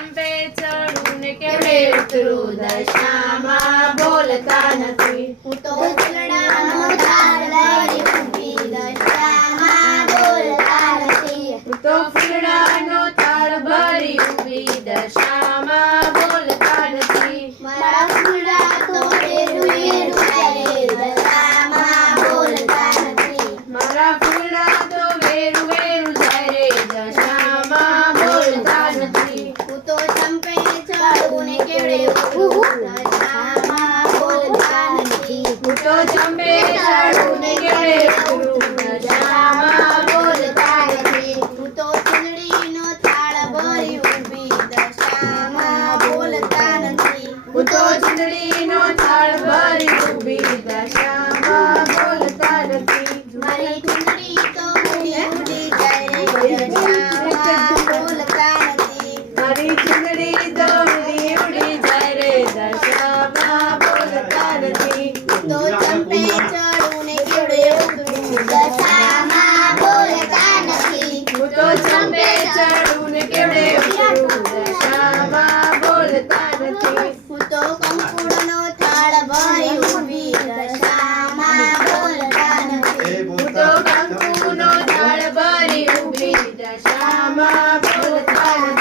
ચંપે ચડું ને કેવડે ઉતરું દશામાં બોલતા નથી. હું તો ફૂલડાનો થાળ લઈ ઊભી દશામાં બોલતા નથી. હું તો ફૂલડાનો થાળ ભરી ઊભી દશામાં બોલતા નથી. મારા ફૂલડા તો વેરું વેરું જાય દશામાં બોલતા નથી. મારા ફૂલડા તો વેરું વેરું જાય રે દશામાં બોલતા નથી. હું તો ચંપે ચડું ને કેવડે ઉતરું દશામાં બોલતા નથી. હું તો ચંપે ચડું ને કેવડે ઉતરું દશામાં બોલતા નથી. હું તો ચૂંદડીનો થાળ ભરી ઊભી દશામાં બોલતા નથી. હું તો ચૂંદડીનો થાળ ભરી ઊભી દશામાં બોલતા નથી. મારી ચૂંદડી તો ઉડી ઉડી જાય દશામાં બોલતા નથી. મારી ચૂંદડી તો ઉડી ઉડી જાય રે દશામાં બોલતા નથી. તો ચંપે ચડું ને કેવડે ઉતરું દશામાં બોલતા નથી. હું તો ચંપે ચડું ને કેવડે ઉતરું દશામાં બોલતા નથી. હું તો કંકુડનો થાળ ભરી ઊભી દશામાં બોલતા નથી. હું તો કંકુનો થાળ ભરી ઊભી દશામાં બોલતા નથી.